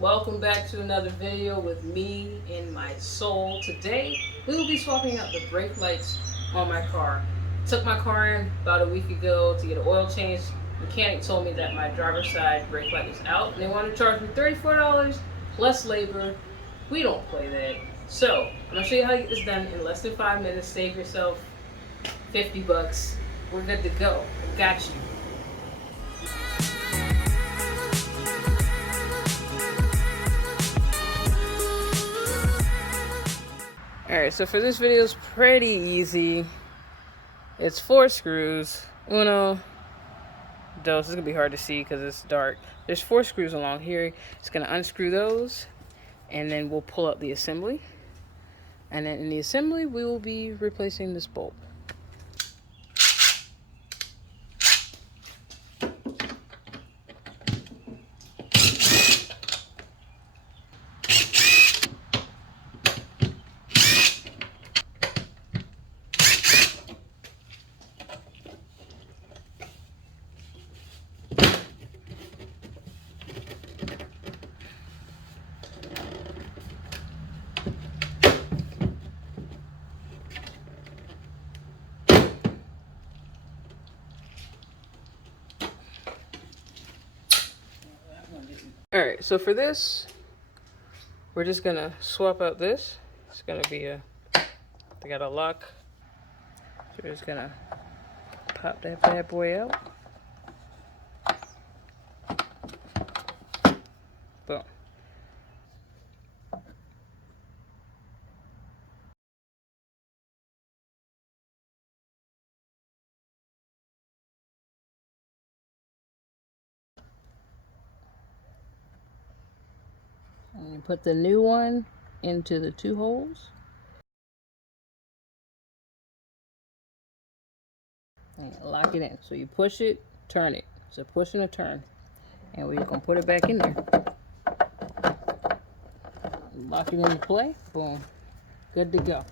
Welcome back to another video with me and my soul. Today we will be swapping out the brake lights on my car. Took my car in about a week ago to get an oil change. Mechanic told me that my driver's side brake light is out and they want to charge me $34 plus labor. We don't play that. So I'm gonna show you how to get this done in less than 5 minutes. Save yourself 50 bucks. We're good to go. I got you. Alright, so for this video, it's pretty easy. It's 4 screws. Uno, dos. It's going to be hard to see because it's dark. There's 4 screws along here. It's going to unscrew those, and then we'll pull out the assembly. And then in the assembly, we will be replacing this bulb. Alright, so for this, we're just gonna swap out this. It's gonna be they got a lock. So we're just gonna pop that bad boy out. Boom. And you put the new one into the 2 holes. And lock it in. So you push it, turn it. It's a push and a turn. And we're going to put it back in there. Lock it into play. Boom. Good to go.